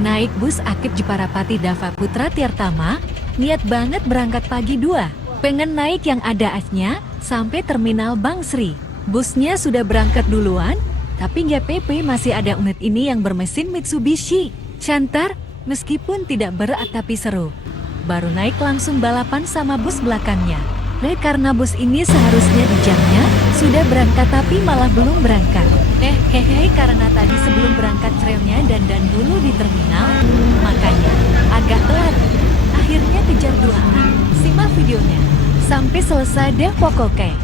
Naik bus Akib Jeparapati Dava Putra Tirtama, niat banget berangkat pagi 2. Pengen naik yang ada F-nya, sampai terminal Bangsri. Busnya sudah berangkat duluan, tapi GPP masih ada unit ini yang bermesin Mitsubishi. Cantar, meskipun tidak berat tapi seru. Baru naik langsung balapan sama bus belakangnya. Karena bus ini seharusnya di jamnya, sudah berangkat tapi malah belum berangkat. Karena tadi sebelum berangkat trailnya dandan dulu di terminal, makanya agak telat. Akhirnya kejar duaan. Simak videonya sampai selesai deh pokoknya.